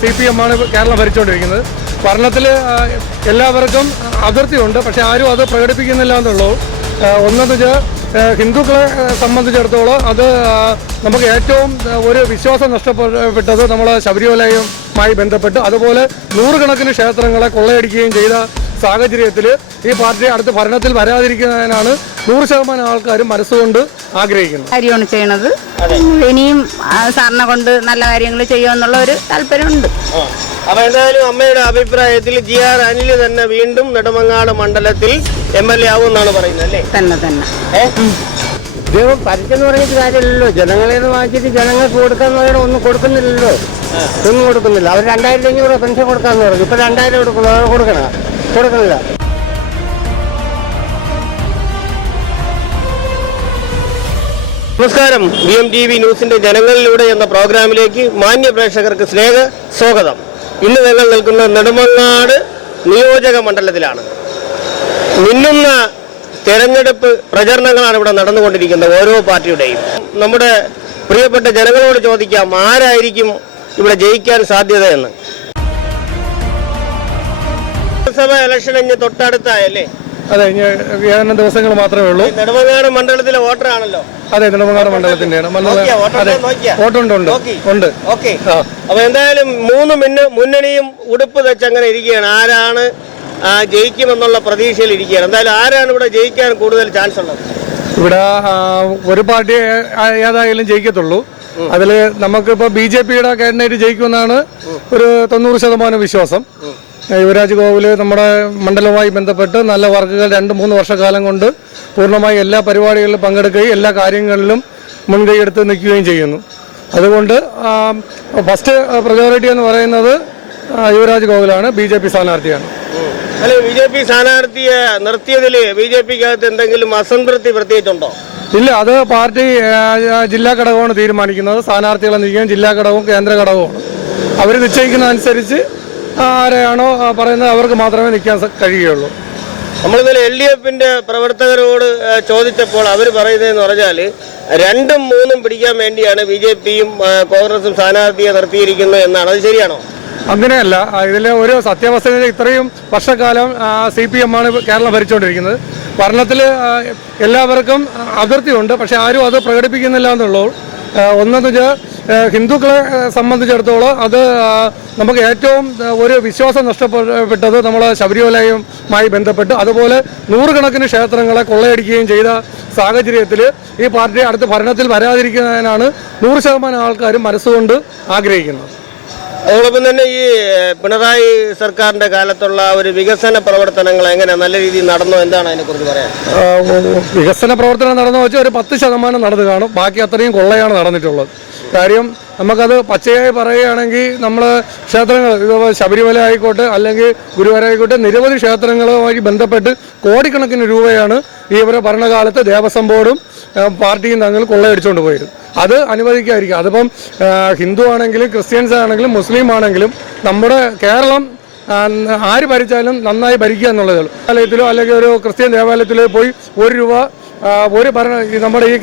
CPM ആണ് കേരളം ഭരിച്ചുകൊണ്ടിരിക്കുന്നത്. ഭരണത്തിൽ എല്ലാവർക്കും അതിർത്തിയുണ്ട്, പക്ഷേ ആരും അത് പ്രകടിപ്പിക്കുന്നില്ല എന്നുള്ളൂ. ഒന്നെന്ന് വെച്ചാൽ ഹിന്ദുക്കളെ സംബന്ധിച്ചിടത്തോളം അത് നമുക്ക് ഏറ്റവും ഒരു വിശ്വാസം നഷ്ടപ്പെട്ടത് നമ്മൾ ശബരിമലയുമായി ബന്ധപ്പെട്ട്, അതുപോലെ നൂറുകണക്കിന് ക്ഷേത്രങ്ങളെ കൊള്ളയടിക്കുകയും ചെയ്ത സാഹചര്യത്തിൽ ഈ പാർട്ടി അടുത്ത ഭരണത്തിൽ വരാതിരിക്കുന്നതിനാണ് 100% ആൾക്കാരും മനസ്സുകൊണ്ട് ആഗ്രഹിക്കുന്നത്. കാര്യമാണ് ചെയ്യണത്. ഇനിയും സാറിനെ കൊണ്ട് നല്ല കാര്യങ്ങൾ ചെയ്യുമെന്നുള്ള ഒരു താല്പര്യമുണ്ട്. അപ്പൊ എന്തായാലും അമ്മയുടെ അഭിപ്രായത്തിൽ GR അനിൽ തന്നെ വീണ്ടും നെടുമങ്ങാട് മണ്ഡലത്തിൽ MLA ആവും എന്നാണ് പറയുന്നത് അല്ലേ? തന്നെ ഇദ്ദേഹം പരസ്യം പറഞ്ഞിട്ട് കാര്യമില്ലല്ലോ. ജനങ്ങളെ വാങ്ങിച്ചിട്ട് ജനങ്ങൾക്ക് കൊടുക്കാന്ന് പറയണ ഒന്നും കൊടുക്കുന്നില്ലല്ലോ. ഒന്നും കൊടുക്കുന്നില്ല. അവർ 2500 പെൻഷൻ കൊടുക്കാന്ന് പറഞ്ഞു. ഇപ്പൊ 2000 കൊടുക്കണില്ല. നമസ്കാരം. BMTV ന്യൂസിന്റെ ജനങ്ങളിലൂടെ എന്ന പ്രോഗ്രാമിലേക്ക് മാന്യ പ്രേക്ഷകർക്ക് സ്നേഹ സ്വാഗതം. ഇന്ന് ഞങ്ങൾ നിൽക്കുന്ന നെടുമങ്ങാട് നിയോജക മണ്ഡലത്തിലാണ്. മിന്നുന്ന തെരഞ്ഞെടുപ്പ് പ്രചരണങ്ങളാണ് ഇവിടെ നടന്നുകൊണ്ടിരിക്കുന്നത്, ഓരോ പാർട്ടിയുടെയും. നമ്മുടെ പ്രിയപ്പെട്ട ജനങ്ങളോട് ചോദിക്കാം, ആരായിരിക്കും ഇവിടെ ജയിക്കാൻ സാധ്യതയെന്ന്. ലോക്സഭാ ഇലക്ഷൻ ഇനി തൊട്ടടുത്തായല്ലേ? അതെ, ഇനി ഏതാനും ദിവസങ്ങൾ മാത്രമേ ഉള്ളൂ. നെടുമങ്ങാട് മണ്ഡലത്തിലെ വോട്ടറാണല്ലോ. അതെ, നെടുമങ്ങാട് മണ്ഡലത്തിന്റെയാണ്. ഉണ്ട്. ഓക്കെ. അപ്പൊ എന്തായാലും മൂന്ന് മുന്നണിയും ഉടുപ്പ് വെച്ചങ്ങനെ ഇരിക്കുകയാണ്. ആരാണ് ജയിക്കുമെന്നുള്ള പ്രതീക്ഷയിൽ ഇരിക്കുകയാണ്. എന്തായാലും ആരാണ് ഇവിടെ ജയിക്കാൻ കൂടുതൽ ചാൻസ് ഉള്ളത്? ഇവിടെ ഒരു പാർട്ടി ഏതായാലും ജയിക്കത്തുള്ളൂ. അതിൽ നമുക്കിപ്പോൾ BJPയുടെ കാൻഡിഡേറ്റ് ജയിക്കുമെന്നാണ് ഒരു 90% വിശ്വാസം. യുവരാജ് ഗോകുൽ നമ്മുടെ മണ്ഡലവുമായി ബന്ധപ്പെട്ട് നല്ല വർക്കുകൾ 2-3 വർഷക്കാലം കൊണ്ട് പൂർണ്ണമായി എല്ലാ പരിപാടികളിലും പങ്കെടുക്കുകയും എല്ലാ കാര്യങ്ങളിലും മുൻകൈ എടുത്ത് നിൽക്കുകയും ചെയ്യുന്നു. അതുകൊണ്ട് ഫസ്റ്റ് പ്രയോറിറ്റി എന്ന് പറയുന്നത് യുവരാജ് ഗോകുലാണ്. BJP സ്ഥാനാർത്ഥിയാണ്. അല്ലെ, BJP സ്ഥാനാർത്ഥിയെ നിർത്തിയതിൽ BJPക്കകത്ത് എന്തെങ്കിലും അസംതൃപ്തി പ്രത്യേകിച്ചുണ്ടോ? ഇല്ല, അത് പാർട്ടി ജില്ലാ ഘടകമാണ് തീരുമാനിക്കുന്നത്. സ്ഥാനാർത്ഥികളെ നിൽക്കുകയും ജില്ലാ ഘടകവും കേന്ദ്ര ഘടകവുമാണ്. അവർ നിശ്ചയിക്കുന്നതനുസരിച്ച് ആരെയാണോ പറയുന്നത് അവർക്ക് മാത്രമേ നിൽക്കാൻ കഴിയുകയുള്ളൂ. നമ്മളിന്നലെ LDFന്റെ പ്രവർത്തകരോട് ചോദിച്ചപ്പോൾ അവർ പറയുന്നതെന്ന് പറഞ്ഞാൽ 2ഉം 3ഉം പിടിക്കാൻ വേണ്ടിയാണ് BJPയും കോൺഗ്രസും സ്ഥാനാർത്ഥിയെ നിർത്തിയിരിക്കുന്നത് എന്നാണ്. അത് ശരിയാണോ? അങ്ങനെയല്ല. ഇതിലെ ഒരു സത്യാവസ്ഥ, ഇത്രയും വർഷക്കാലം CPM ആണ് കേരളം ഭരിച്ചുകൊണ്ടിരിക്കുന്നത്. ഭരണത്തിൽ എല്ലാവർക്കും അതിർത്തിയുണ്ട്, പക്ഷേ ആരും അത് പ്രകടിപ്പിക്കുന്നില്ല എന്നുള്ളൂ. ഒന്നെന്ന് വെച്ചാൽ ഹിന്ദുക്കളെ സംബന്ധിച്ചിടത്തോളം അത് നമുക്ക് ഏറ്റവും ഒരു വിശ്വാസം നഷ്ടപ്പെട്ടത് നമ്മൾ ശബരിമലയുമായി ബന്ധപ്പെട്ട്, അതുപോലെ നൂറുകണക്കിന് ക്ഷേത്രങ്ങളെ കൊള്ളയടിക്കുകയും ചെയ്ത സാഹചര്യത്തിൽ ഈ പാർട്ടി അടുത്ത ഭരണത്തിൽ വരാതിരിക്കുന്നതിനാണ് 100% ആൾക്കാരും മനസ്സുകൊണ്ട് ആഗ്രഹിക്കുന്നത്. അതോടൊപ്പം തന്നെ ഈ പിണറായി സർക്കാരിന്റെ കാലത്തുള്ള ഒരു വികസന പ്രവർത്തനങ്ങൾ എങ്ങനെ നല്ല രീതിയിൽ നടന്നോ, എന്താണ് അതിനെക്കുറിച്ച് പറയാൻ? വികസന പ്രവർത്തനം നടന്നു വെച്ചാൽ ഒരു 10% നടന്നു കാണും. ബാക്കി അത്രയും കൊള്ളയാണ് നടന്നിട്ടുള്ളത്. കാര്യം നമുക്കത് പച്ചയായി പറയുകയാണെങ്കിൽ നമ്മൾ ക്ഷേത്രങ്ങൾ, ശബരിമല ആയിക്കോട്ടെ അല്ലെങ്കിൽ ഗുരുവായൂരായിക്കോട്ടെ, നിരവധി ക്ഷേത്രങ്ങളുമായി ബന്ധപ്പെട്ട് കോടിക്കണക്കിന് രൂപയാണ് ഇവരുടെ ഭരണകാലത്ത് ദേവസ്വം ബോർഡും പാർട്ടിയും തമ്മിൽ കൊള്ളയടിച്ചുകൊണ്ട് പോയത്. അത് അനുവദിക്കാതിരിക്കുക. അതിപ്പം ഹിന്ദു ആണെങ്കിലും ക്രിസ്ത്യൻസ് ആണെങ്കിലും മുസ്ലിം ആണെങ്കിലും നമ്മുടെ കേരളം ആര് ഭരിച്ചാലും നന്നായി ഭരിക്കുക എന്നുള്ളതേ ഉള്ളൂ. ദേവാലയത്തിലോ അല്ലെങ്കിൽ ഒരു ക്രിസ്ത്യൻ ദേവാലയത്തിലോ പോയി 1 രൂപ നമ്മുടെ ഈ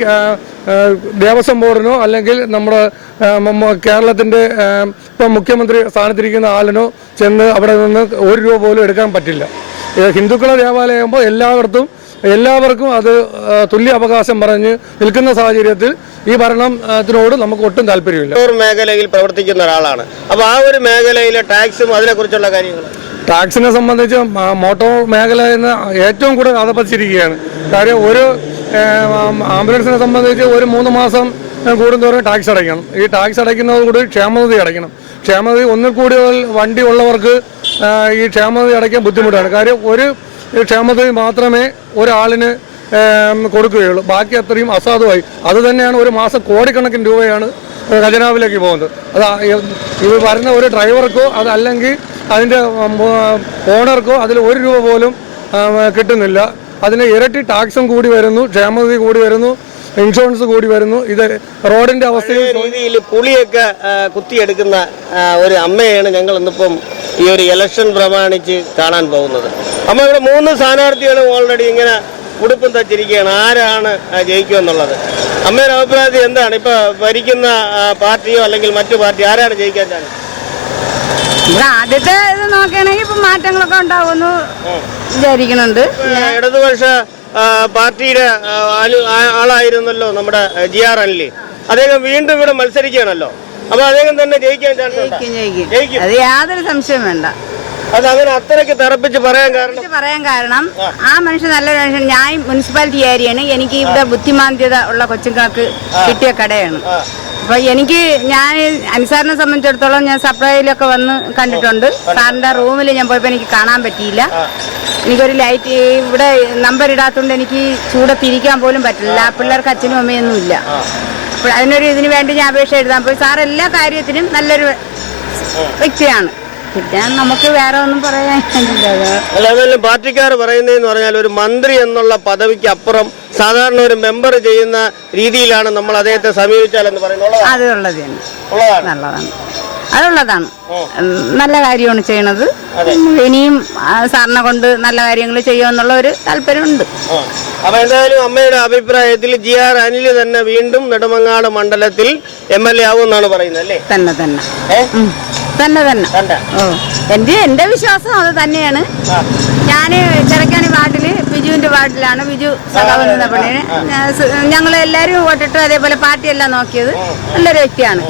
ദേവസ്വം ബോർഡിനോ അല്ലെങ്കിൽ നമ്മുടെ കേരളത്തിൻ്റെ ഇപ്പം മുഖ്യമന്ത്രി സ്ഥാനത്തിരിക്കുന്ന ആളിനോ ചെന്ന് അവിടെ നിന്ന് 1 രൂപ പോലും എടുക്കാൻ പറ്റില്ല. ഹിന്ദുക്കളുടെ ദേവാലയമാകുമ്പോൾ എല്ലാവർക്കും അത് തുല്യ അവകാശം പറഞ്ഞ് നിൽക്കുന്ന സാഹചര്യത്തിൽ ഈ ഭരണത്തിനോട് നമുക്ക് ഒട്ടും താല്പര്യമില്ല. മേഖലയിൽ പ്രവർത്തിക്കുന്ന ഒരാളാണ്. അപ്പോൾ ആ ഒരു മേഖലയിലെ ടാക്സും അതിനെക്കുറിച്ചുള്ള കാര്യങ്ങൾ, ടാക്സിനെ സംബന്ധിച്ച് മോട്ടോർ മേഖല എന്ന് ഏറ്റവും കൂടുതൽ അധപ്പതിച്ചിരിക്കുകയാണ്. കാര്യം ഒരു ആംബുലൻസിനെ സംബന്ധിച്ച് ഒരു 3 മാസം കൂടുന്തോറും ടാക്സ് അടയ്ക്കണം. ഈ ടാക്സ് അടയ്ക്കുന്നതോടുകൂടി ക്ഷേമനിധി അടയ്ക്കണം. ക്ഷേമനിധി ഒന്നിൽ കൂടുതൽ വണ്ടി ഉള്ളവർക്ക് ഈ ക്ഷേമനിധി അടയ്ക്കാൻ ബുദ്ധിമുട്ടാണ്. കാര്യം ഒരു ക്ഷേമനിധി മാത്രമേ ഒരാളിന് കൊടുക്കുകയുള്ളൂ. ബാക്കി അത്രയും അസാധുവായി. അതുതന്നെയാണ് ഒരു മാസം കോടിക്കണക്കിന് രൂപയാണ് ഖജനാവിലേക്ക് പോകുന്നത്. അത് ഇത് വരുന്ന ഒരു ഡ്രൈവർക്കോ അതല്ലെങ്കിൽ അതിൻ്റെ ഓണർക്കോ അതിൽ 1 രൂപ പോലും കിട്ടുന്നില്ല. അതിന് ഇരട്ടി ടാക്സും കൂടി വരുന്നു, ക്ഷേമനിധി കൂടി വരുന്നു, ഇൻഷുറൻസ് കൂടി വരുന്നു. ഇത് റോഡിന്റെ അവസ്ഥയിൽ രീതിയിൽ പുളിയൊക്കെ കുത്തിയെടുക്കുന്ന ഒരു അമ്മയാണ് ഞങ്ങൾ ഇന്നിപ്പം ഈ ഒരു ഇലക്ഷൻ പ്രമാണിച്ച് കാണാൻ പോകുന്നത്. അമ്മ, ഇവിടെ 3 സ്ഥാനാർത്ഥികളും ഓൾറെഡി ഇങ്ങനെ ഉടുപ്പും തച്ചിരിക്കുകയാണ്. ആരാണ് ജയിക്കുക എന്നുള്ളത് അമ്മയുടെ അഭിപ്രായത്തിൽ എന്താണ്? ഇപ്പൊ ഭരിക്കുന്ന പാർട്ടിയോ അല്ലെങ്കിൽ മറ്റു പാർട്ടി ആരാണ് ജയിക്കാൻ ചാൻസ്? ഇവിടെ ആദ്യത്തെ ഇത് നോക്കുകയാണെങ്കിൽ ഇപ്പൊ മാറ്റങ്ങളൊക്കെ ഉണ്ടാവുമെന്ന് വിചാരിക്കുന്നുണ്ട്. ഇടതുപക്ഷ പാർട്ടിയുടെ ആളായിരുന്നല്ലോ നമ്മുടെ GR അനിൽ. അദ്ദേഹം വീണ്ടും ഇവിടെ മത്സരിക്കുകയാണല്ലോ. അപ്പൊ അദ്ദേഹം തന്നെ ജയിക്കാൻ ചാൻസ് ഉണ്ടോ? ജയിക്കും. അത് യാതൊരു സംശയം വേണ്ട. അത് അങ്ങനെ അത്രയ്ക്ക് തറപ്പിച്ച് പറയാൻ കാരണം ആ മനുഷ്യൻ നല്ലൊരു മനുഷ്യൻ. ഞാൻ മുനിസിപ്പാലിറ്റി ഏരിയയാണ്. എനിക്ക് ഇവിടെ ബുദ്ധിമാന്ദ്യത ഉള്ള കൊച്ചുങ്ങൾക്ക് കിട്ടിയ കടയാണ്. അപ്പൊ ഞാൻ അൻസാറിനെ സംബന്ധിച്ചിടത്തോളം ഞാൻ സപ്ലൈയിലൊക്കെ വന്ന് കണ്ടിട്ടുണ്ട്. സാറിന്റെ റൂമിൽ ഞാൻ പോയപ്പോൾ എനിക്ക് കാണാൻ പറ്റിയില്ല. എനിക്കൊരു ലൈറ്റ് ഇവിടെ നമ്പർ ഇടാത്തതുകൊണ്ട് എനിക്ക് ചൂടത്തിരിക്കാൻ പോലും പറ്റില്ല. പിള്ളേർക്ക് അച്ഛനും അമ്മയൊന്നും ഇല്ല. അപ്പോൾ അതിനൊരു ഇതിന് വേണ്ടി ഞാൻ അപേക്ഷ എഴുതാൻ പോയി. സാർ എല്ലാ കാര്യത്തിനും നല്ലൊരു വ്യക്തിയാണ്. പിന്നെ നമുക്ക് വേറെ ഒന്നും പറയാനില്ല. പാർട്ടിക്കാർ പറയുന്നതെന്ന് പറഞ്ഞാൽ ഒരു മന്ത്രി എന്നുള്ള പദവിക്ക് അപ്പുറം സാധാരണ ഒരു മെമ്പർ ചെയ്യുന്ന രീതിയിലാണ് നമ്മൾ അദ്ദേഹത്തെ സമീപിച്ചാലെന്ന് പറയുന്നത്. അതുള്ളത് നല്ലതാണ്. അതുള്ളതാണ്. നല്ല കാര്യമാണ് ചെയ്യണത്. ഇനിയും സാറിനെ കൊണ്ട് നല്ല കാര്യങ്ങൾ ചെയ്യുമെന്നുള്ള ഒരു താല്പര്യമുണ്ട്. അപ്പൊ എന്തായാലും അമ്മയുടെ അഭിപ്രായത്തിൽ GR അനിൽ തന്നെ വീണ്ടും നെടുമങ്ങാട് മണ്ഡലത്തിൽ MLA ആവും എന്നാണ് പറയുന്നത് അല്ലേ? തന്നെ. എന്റെ വിശ്വാസം അത് തന്നെയാണ്. ഞാന് ചെറക്കാനി വാർഡില് ബിജുവിന്റെ വാർഡിലാണ്. ബിജു സഖാവെന്ന പണിയാണ്. ഞങ്ങൾ എല്ലാരും വോട്ടിട്ടു. അതേപോലെ പാർട്ടിയെല്ലാം നോക്കിയത് നല്ലൊരു വ്യക്തിയാണ്.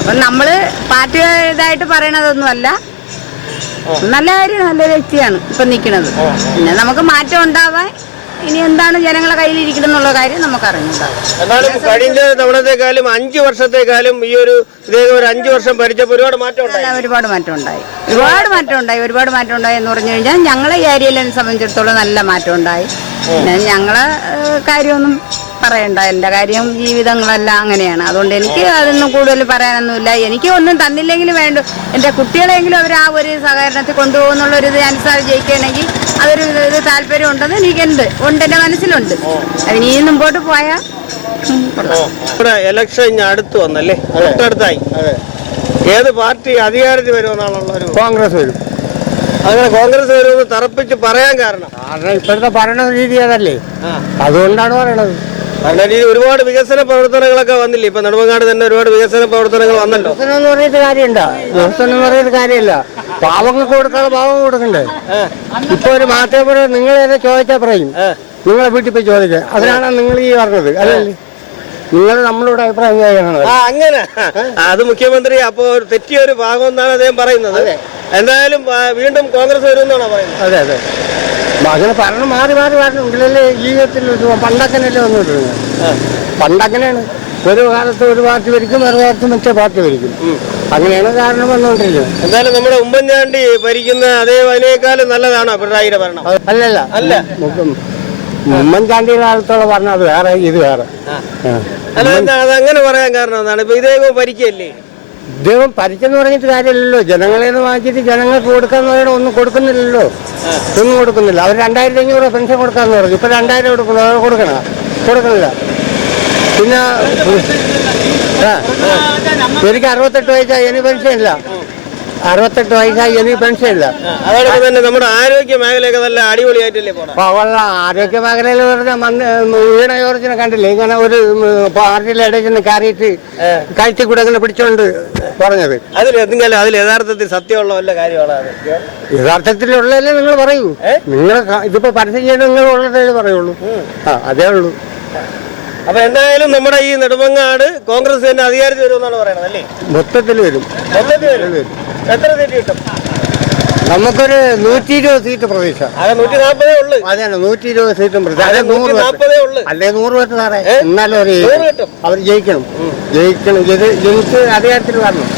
അപ്പൊ നമ്മള് പാർട്ടി ഇതായിട്ട് പറയണതൊന്നുമല്ല. നല്ല കാര്യം, നല്ലൊരു വ്യക്തിയാണ് ഇപ്പൊ നിൽക്കുന്നത്. പിന്നെ നമുക്ക് മാറ്റം ഉണ്ടാവാൻ ഇനി എന്താണ് ജനങ്ങളെ കയ്യിലിരിക്കണം എന്നുള്ള കാര്യം നമുക്കറിഞ്ഞിട്ടുണ്ടാവും. എന്നാലും കഴിഞ്ഞ തവണത്തെക്കാളും 5 വർഷത്തെക്കാളും ഈ ഒരു 5 വർഷം ഭരിച്ചപ്പോൾ ഒരുപാട് മാറ്റം ഉണ്ടായി എന്ന് പറഞ്ഞു കഴിഞ്ഞാൽ ഞങ്ങളെ ഏരിയയിലെ സംബന്ധിച്ചിടത്തോളം നല്ല മാറ്റം ഉണ്ടായി. പിന്നെ ഞങ്ങളെ കാര്യമൊന്നും പറയണ്ട. എൻ്റെ കാര്യം ജീവിതങ്ങളെല്ലാം അങ്ങനെയാണ്. അതുകൊണ്ട് എനിക്ക് അതൊന്നും കൂടുതൽ പറയാനൊന്നുമില്ല. എനിക്ക് ഒന്നും തന്നില്ലെങ്കിലും വേണ്ട, എൻ്റെ കുട്ടികളെങ്കിലും അവർ ആ ഒരു സഹകരണത്തിൽ കൊണ്ടുപോകുന്നുള്ളൊരിത് അനുസരിച്ച് ജയിക്കുകയാണെങ്കിൽ അതൊരു ഇത് താല്പര്യം ഉണ്ടെന്ന് എനിക്കുണ്ട്. എൻ്റെ മനസ്സിലുണ്ട്. അതിന് ഈ മുമ്പോട്ട് പോയാൽ ഇവിടെ ഇലക്ഷൻ അടുത്ത് വന്നല്ലേ? തൊട്ടടുത്തായി. ഏത് പാർട്ടി അധികാരത്തിൽ വരുമെന്നാണുള്ള ഒരു? കോൺഗ്രസ് വരും. അങ്ങനെ കോൺഗ്രസ് വരുമെന്ന് തറപ്പിച്ച് പറയാൻ കാരണം ഇപ്പോഴത്തെ ഭരണ രീതി അതല്ലേ, അതുകൊണ്ടാണ് പറയണത്. ഭരണരീതി ഒരുപാട് വികസന പ്രവർത്തനങ്ങളൊക്കെ വന്നില്ലേ? ഇപ്പൊ നെടുമങ്ങാട് തന്നെ ഒരുപാട് വികസന പ്രവർത്തനങ്ങൾ വന്നല്ലോ. വികസനം എന്ന് പറഞ്ഞിട്ട് കാര്യമുണ്ടോ? വികസനം എന്ന് പറയുന്നത് കാര്യമില്ല. പാവങ്ങൾക്ക് കൊടുക്കാതെ പാവം കൊടുക്കണ്ടേ? ഇപ്പൊ ഒരു മാറ്റം നിങ്ങളേതാ ചോദിച്ചാൽ പറയും. നിങ്ങളെ വീട്ടിൽ പോയി ചോദിക്കുക. അതിനാണ് നിങ്ങൾ ഈ പറഞ്ഞത് അല്ലല്ലേ? നിങ്ങൾ നമ്മളോട് അഭിപ്രായം ചെയ്യണത്. അങ്ങനെ അത് മുഖ്യമന്ത്രി അപ്പോ തെറ്റിയ ഒരു ഭാഗം എന്നാണ് അദ്ദേഹം പറയുന്നത്. എന്തായാലും വീണ്ടും കോൺഗ്രസ് വരുമെന്നാണോ പറയുന്നത്? അതെ. അങ്ങനെ ഭരണം മാറി വരണമെങ്കിലല്ലേ ജീവിതത്തിൽ പണ്ടക്കനല്ലേ വന്നിട്ടിരുന്നത്. പണ്ടങ്ങനെയാണ്. ഒരു കാലത്ത് ഒരു പാർട്ടി ഭരിക്കും, ഒരു കാലത്ത് മറ്റേ പാർട്ടി ഭരിക്കും. അങ്ങനെയാണ് കാരണം വന്നുകൊണ്ടിരിക്കുന്നത്. എന്തായാലും നമ്മുടെ ഉമ്മൻചാണ്ടി ഭരിക്കുന്ന അതേ അതിനേക്കാളും നല്ലതാണോ പിണറായിയുടെ ഭരണം? അല്ല. ഉമ്മൻചാണ്ടിയുടെ കാലത്തുള്ള ഭരണം അത് വേറെ, ഇത് വേറെ. അതങ്ങനെ പറയാൻ കാരണം എന്താണ്? ഇപ്പൊ ഇദ്ദേഹം ഭരിക്കല്ലേ? ഇദ്ദേഹം ഭരിച്ചെന്ന് പറഞ്ഞിട്ട് കാര്യമില്ലല്ലോ. ജനങ്ങളെ വാങ്ങിച്ചിട്ട് ജനങ്ങൾക്ക് കൊടുക്കാന്ന് പറയണ ഒന്നും കൊടുക്കുന്നില്ലല്ലോ. ഒന്നും കൊടുക്കുന്നില്ല. അവർ 2500 പെൻഷൻ കൊടുക്കാന്ന് പറഞ്ഞു. ഇപ്പൊ 2000 കൊടുക്കണില്ല. പിന്നെ എനിക്ക് 68 വയസ്സായി, എനിക്ക് പെൻഷൻ ഇല്ല. 68 വയസ്സായി, എനിക്ക് പെൻഷൻ ഇല്ല. അതോടൊപ്പം തന്നെ നമ്മുടെ ആരോഗ്യ മേഖലയൊക്കെ നല്ല അടിപൊളിയായിട്ടല്ലേ പോണം? ആരോഗ്യ മേഖലയിൽ വീണ ജോർജിനെ കണ്ടില്ലേ? ഇങ്ങനെ ഒരു പാർട്ടിയിലെ ഇടയിൽ നിന്ന് കയറിയിട്ട് കഴുത്തി കൂടെ അങ്ങനെ പിടിച്ചോണ്ട് പറഞ്ഞത്. അതിൽ യഥാർത്ഥത്തിൽ സത്യമുള്ള വല്ല കാര്യമാണ്? യഥാർത്ഥത്തിലുള്ളതല്ലേ നിങ്ങൾ പറയൂ. നിങ്ങൾ ഇതിപ്പോ പരസ്യം ചെയ്ത് നിങ്ങൾ ഉള്ളതേ പറയുള്ളൂ. അതേ ഉള്ളൂ. അപ്പൊ എന്തായാലും നമ്മുടെ ഈ നെടുമങ്ങാട് കോൺഗ്രസ് തന്നെ അധികാരത്തിൽ വരുമെന്നാണ് പറയുന്നത് അല്ലേ? മൊത്തത്തിൽ വരും. എത്ര സീറ്റ് കിട്ടും? നമുക്കൊരു 120 സീറ്റ് പ്രതീക്ഷ. അത് 140 ഉള്ളു. അതെ, 120 സീറ്റും പ്രതീക്ഷ. അല്ലെ 100 വെട്ട് സാറേ. എന്നാലും അവർ ജയിക്കണം. ജയിച്ച് അധികാരത്തിൽ വരണം.